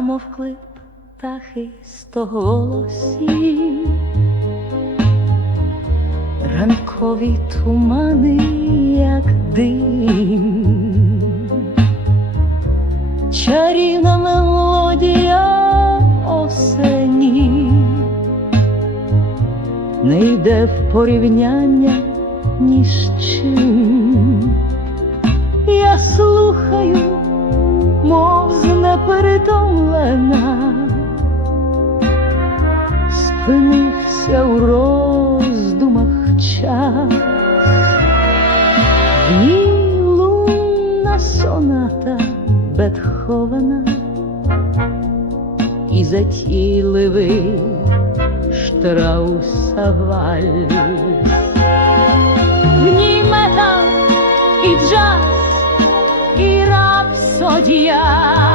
замовкли птахи стоголосі, ранкові тумани, як дим, чарівна мелодія осені, не йде в порівняння ні з чим. Я слухаю, знеперетомлена, спинився у роздумах час, ній лунна соната Бетховена і затійливий Штрауса вальс. І джаз, і рапсодія.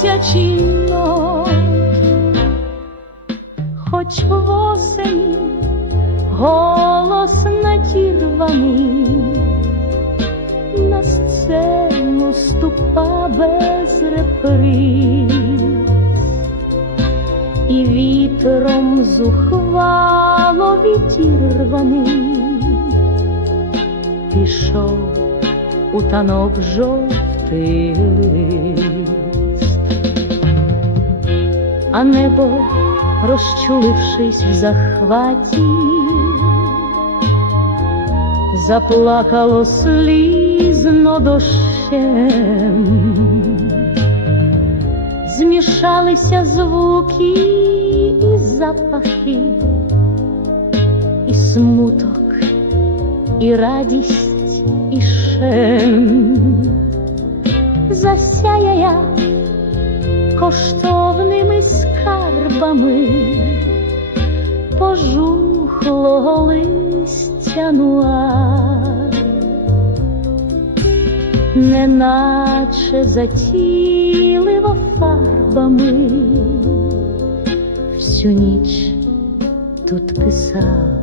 Тисячі нот, хоч восені голос надірваний, на сцену ступа без реприз, і вітром зухвало відірваний, пішов у танок жовтий а небо, розчулившись в захваті, заплакало слізно дощем, змішалися звуки і запахи, і смуток, і радість, і шем. Засяя я коштовними скарбами пожухлого листя нуар, неначе затіливо фарбами, всю ніч тут писав.